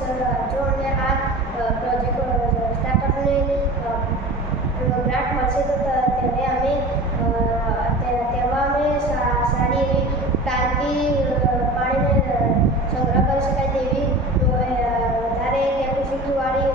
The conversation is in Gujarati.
જો અમને આ પ્રોજેક્ટ સ્ટાર્ટઅપને ગ્રાન્ટ મળશે તો તેને અમે તેમાં અમે સારી એવી ટાંકી પાણીને સંગ્રહ કરી શકાય તેવી વધારે કેપેસિટીવાળી